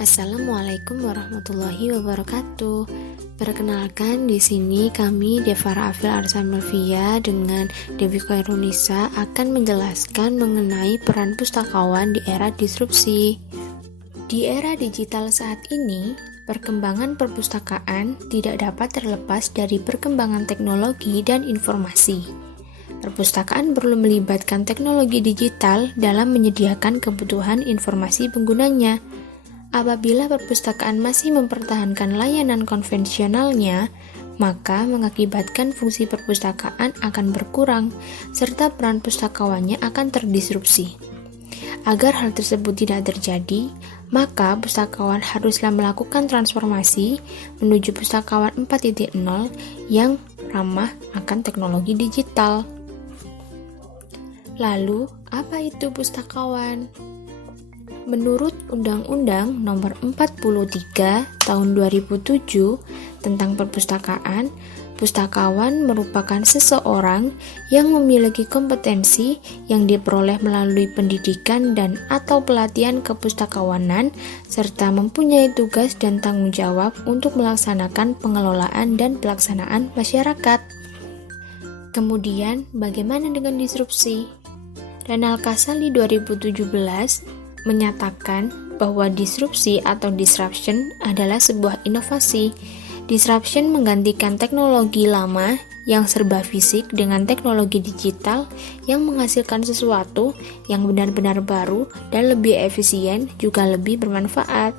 Assalamualaikum warahmatullahi wabarakatuh. Perkenalkan, di sini kami Devara Afil Arsan Melvia dengan Dewi Khairunisa akan menjelaskan mengenai peran pustakawan di era disrupsi. Di era digital saat ini, perkembangan perpustakaan tidak dapat terlepas dari perkembangan teknologi dan informasi. Perpustakaan perlu melibatkan teknologi digital dalam menyediakan kebutuhan informasi penggunanya. Apabila perpustakaan masih mempertahankan layanan konvensionalnya, maka mengakibatkan fungsi perpustakaan akan berkurang, serta peran pustakawannya akan terdisrupsi. Agar hal tersebut tidak terjadi, maka pustakawan haruslah melakukan transformasi menuju pustakawan 4.0 yang ramah akan teknologi digital. Lalu, apa itu pustakawan? Menurut Undang-Undang Nomor 43 Tahun 2007 tentang Perpustakaan, pustakawan merupakan seseorang yang memiliki kompetensi yang diperoleh melalui pendidikan dan atau pelatihan kepustakawanan serta mempunyai tugas dan tanggung jawab untuk melaksanakan pengelolaan dan pelaksanaan masyarakat. Kemudian, bagaimana dengan disrupsi? Renal Kasali 2017 menyatakan bahwa disrupsi atau disruption adalah sebuah inovasi. Disruption menggantikan teknologi lama yang serba fisik dengan teknologi digital yang menghasilkan sesuatu yang benar-benar baru dan lebih efisien juga lebih bermanfaat.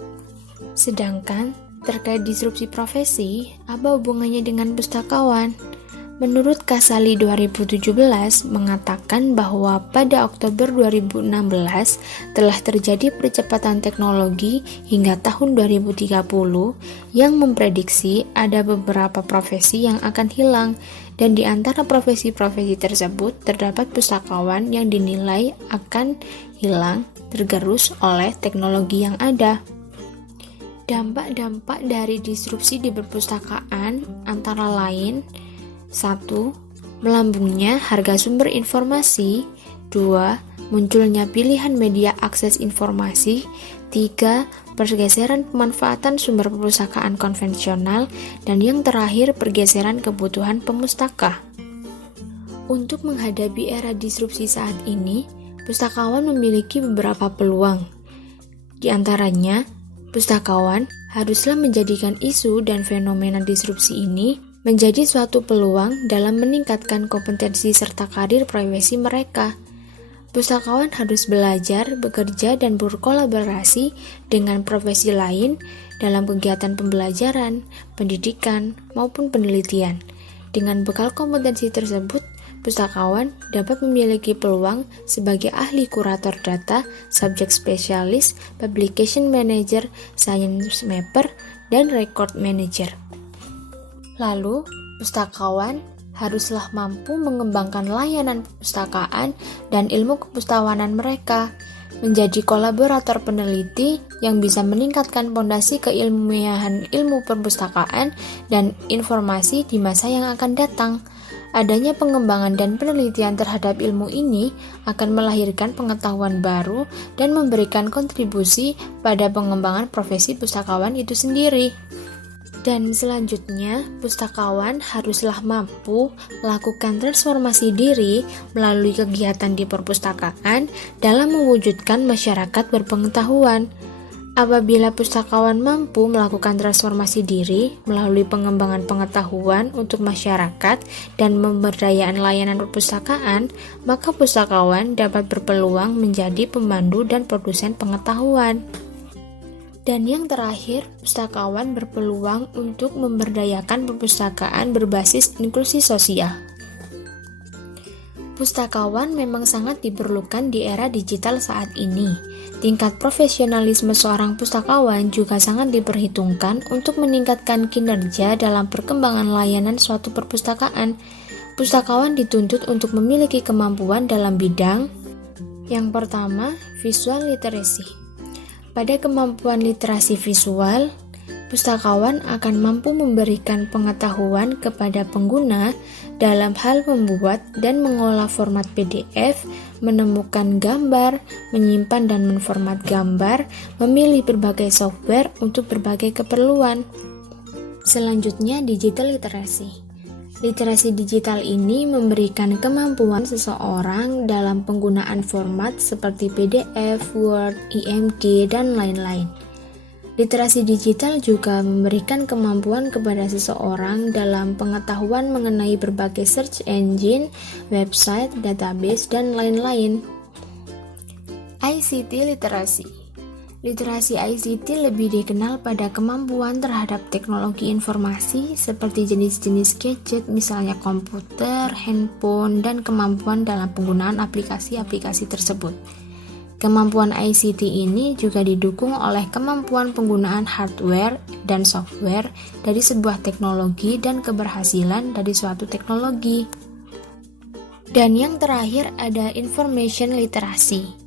Sedangkan terkait disrupsi profesi, apa hubungannya dengan pustakawan? Menurut Kasali 2017 mengatakan bahwa pada Oktober 2016 telah terjadi percepatan teknologi hingga tahun 2030 yang memprediksi ada beberapa profesi yang akan hilang, dan di antara profesi-profesi tersebut terdapat pustakawan yang dinilai akan hilang tergerus oleh teknologi yang ada. Dampak-dampak dari disrupsi di perpustakaan antara lain: 1. Melambungnya harga sumber informasi. 2. Munculnya pilihan media akses informasi. 3. Pergeseran pemanfaatan sumber perpustakaan konvensional. Dan yang terakhir, pergeseran kebutuhan pemustaka. Untuk menghadapi era disrupsi saat ini, pustakawan memiliki beberapa peluang. Di antaranya, pustakawan haruslah menjadikan isu dan fenomena disrupsi ini menjadi suatu peluang dalam meningkatkan kompetensi serta karir profesi mereka. Pustakawan harus belajar, bekerja, dan berkolaborasi dengan profesi lain dalam kegiatan pembelajaran, pendidikan, maupun penelitian. Dengan bekal kompetensi tersebut, pustakawan dapat memiliki peluang sebagai ahli kurator data, subjek spesialis, publication manager, science mapper, dan record manager. Lalu, pustakawan haruslah mampu mengembangkan layanan perpustakaan dan ilmu kepustawanan mereka, menjadi kolaborator peneliti yang bisa meningkatkan fondasi keilmuan ilmu perpustakaan dan informasi di masa yang akan datang. Adanya pengembangan dan penelitian terhadap ilmu ini akan melahirkan pengetahuan baru dan memberikan kontribusi pada pengembangan profesi pustakawan itu sendiri. Dan selanjutnya, pustakawan haruslah mampu melakukan transformasi diri melalui kegiatan di perpustakaan dalam mewujudkan masyarakat berpengetahuan. Apabila pustakawan mampu melakukan transformasi diri melalui pengembangan pengetahuan untuk masyarakat dan pemberdayaan layanan perpustakaan, maka pustakawan dapat berpeluang menjadi pemandu dan produsen pengetahuan. Dan yang terakhir, pustakawan berpeluang untuk memberdayakan perpustakaan berbasis inklusi sosial. Pustakawan memang sangat diperlukan di era digital saat ini. Tingkat profesionalisme seorang pustakawan juga sangat diperhitungkan untuk meningkatkan kinerja dalam perkembangan layanan suatu perpustakaan. Pustakawan dituntut untuk memiliki kemampuan dalam bidang yang pertama, visual literacy. Pada kemampuan literasi visual, Pustakawan akan mampu memberikan pengetahuan kepada pengguna dalam hal membuat dan mengolah format PDF, menemukan gambar, menyimpan dan menformat gambar, memilih berbagai software untuk berbagai keperluan. Selanjutnya, digital literasi. Literasi digital ini memberikan kemampuan seseorang dalam penggunaan format seperti PDF, Word, IMG, dan lain-lain. Literasi digital juga memberikan kemampuan kepada seseorang dalam pengetahuan mengenai berbagai search engine, website, database, dan lain-lain. ICT literasi. Literasi ICT lebih dikenal pada kemampuan terhadap teknologi informasi seperti jenis-jenis gadget, misalnya komputer, handphone, dan kemampuan dalam penggunaan aplikasi-aplikasi tersebut. Kemampuan ICT ini juga didukung oleh kemampuan penggunaan hardware dan software dari sebuah teknologi dan keberhasilan dari suatu teknologi. Dan yang terakhir ada information literasi.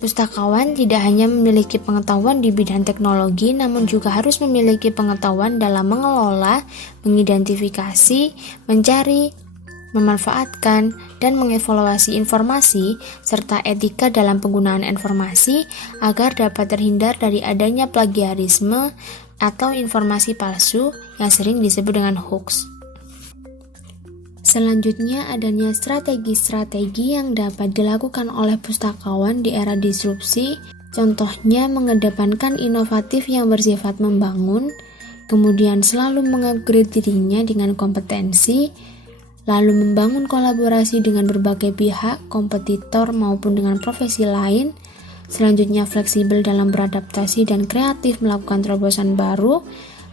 Pustakawan tidak hanya memiliki pengetahuan di bidang teknologi, namun juga harus memiliki pengetahuan dalam mengelola, mengidentifikasi, mencari, memanfaatkan, dan mengevaluasi informasi, serta etika dalam penggunaan informasi agar dapat terhindar dari adanya plagiarisme atau informasi palsu yang sering disebut dengan hoax. Selanjutnya, adanya strategi-strategi yang dapat dilakukan oleh pustakawan di era disrupsi, contohnya mengedepankan inovatif yang bersifat membangun, kemudian selalu mengupgrade dirinya dengan kompetensi, lalu membangun kolaborasi dengan berbagai pihak, kompetitor maupun dengan profesi lain, selanjutnya fleksibel dalam beradaptasi dan kreatif melakukan terobosan baru,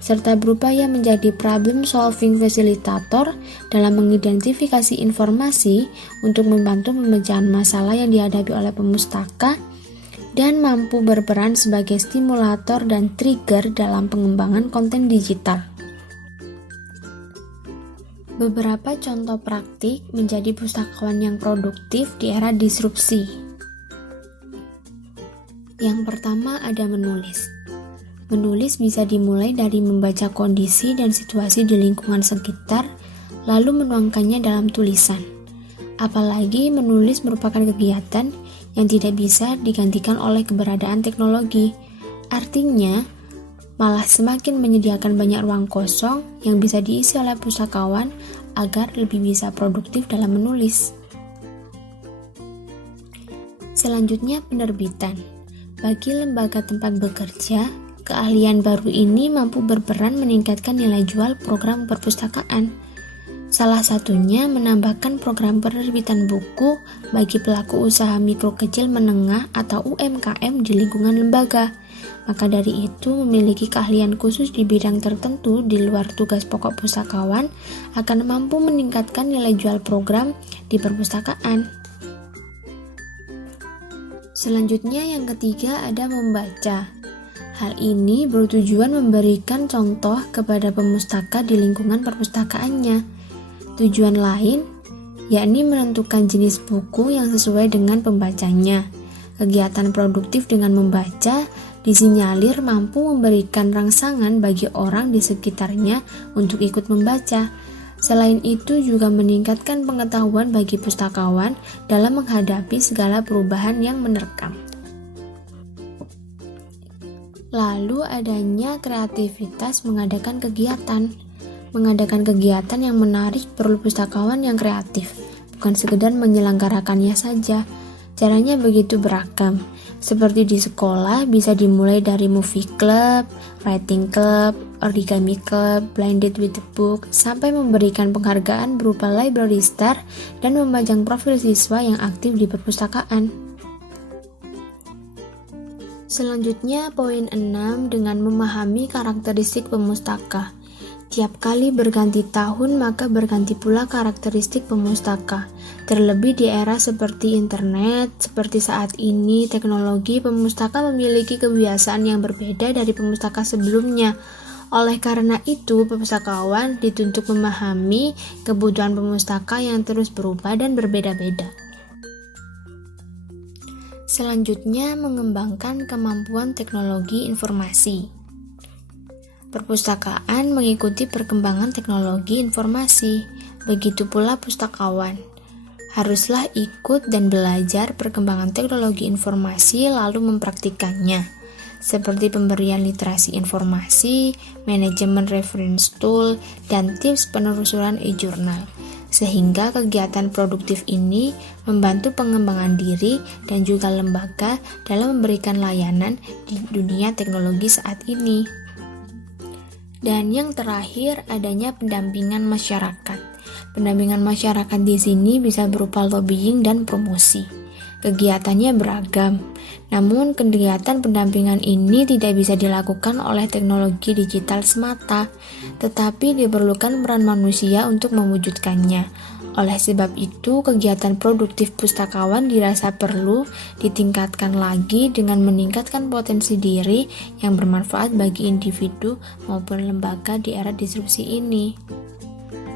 serta berupaya menjadi problem solving fasilitator dalam mengidentifikasi informasi untuk membantu pemecahan masalah yang dihadapi oleh pemustaka dan mampu berperan sebagai stimulator dan trigger dalam pengembangan konten digital. Beberapa contoh praktik menjadi pustakawan yang produktif di era disrupsi. Yang pertama ada menulis. Menulis bisa dimulai dari membaca kondisi dan situasi di lingkungan sekitar, lalu menuangkannya dalam tulisan. Apalagi menulis merupakan kegiatan yang tidak bisa digantikan oleh keberadaan teknologi. Artinya, malah semakin menyediakan banyak ruang kosong yang bisa diisi oleh pustakawan agar lebih bisa produktif dalam menulis. Selanjutnya, penerbitan. Bagi lembaga tempat bekerja, keahlian baru ini mampu berperan meningkatkan nilai jual program perpustakaan. Salah satunya menambahkan program penerbitan buku bagi pelaku usaha mikro kecil menengah atau UMKM di lingkungan lembaga. Maka dari itu, memiliki keahlian khusus di bidang tertentu di luar tugas pokok pustakawan akan mampu meningkatkan nilai jual program di perpustakaan. Selanjutnya yang ketiga ada membaca. Hal ini bertujuan memberikan contoh kepada pemustaka di lingkungan perpustakaannya. Tujuan lain, yakni menentukan jenis buku yang sesuai dengan pembacanya. Kegiatan produktif dengan membaca disinyalir mampu memberikan rangsangan bagi orang di sekitarnya untuk ikut membaca. Selain itu juga meningkatkan pengetahuan bagi pustakawan dalam menghadapi segala perubahan yang menerkam. Lalu adanya kreativitas mengadakan kegiatan. Mengadakan kegiatan yang menarik perlu pustakawan yang kreatif, bukan sekedar menyelenggarakannya saja. Caranya begitu beragam. Seperti di sekolah bisa dimulai dari movie club, writing club, origami club, blinded with the book, sampai memberikan penghargaan berupa library star dan memajang profil siswa yang aktif di perpustakaan. Selanjutnya poin 6 dengan memahami karakteristik pemustaka. Tiap kali berganti tahun maka berganti pula karakteristik pemustaka. Terlebih di era seperti internet, seperti saat ini teknologi pemustaka memiliki kebiasaan yang berbeda dari pemustaka sebelumnya. Oleh karena itu, pustakawan dituntut memahami kebutuhan pemustaka yang terus berubah dan berbeda-beda. Selanjutnya, mengembangkan kemampuan teknologi informasi. Perpustakaan mengikuti perkembangan teknologi informasi, begitu pula pustakawan. Haruslah ikut dan belajar perkembangan teknologi informasi lalu mempraktikkannya, seperti pemberian literasi informasi, manajemen reference tool, dan tips penelusuran e-jurnal. Sehingga kegiatan produktif ini membantu pengembangan diri dan juga lembaga dalam memberikan layanan di dunia teknologi saat ini. Dan yang terakhir, adanya pendampingan masyarakat. Pendampingan masyarakat di sini bisa berupa lobbying dan promosi. Kegiatannya beragam, namun kegiatan pendampingan ini tidak bisa dilakukan oleh teknologi digital semata, tetapi diperlukan peran manusia untuk mewujudkannya. Oleh sebab itu, kegiatan produktif pustakawan dirasa perlu ditingkatkan lagi dengan meningkatkan potensi diri yang bermanfaat bagi individu maupun lembaga di era disrupsi ini.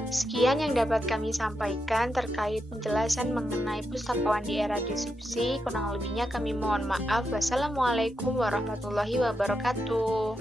Sekian yang dapat kami sampaikan terkait penjelasan mengenai pustakawan di era disrupsi. Kurang lebihnya kami mohon maaf. Wassalamualaikum warahmatullahi wabarakatuh.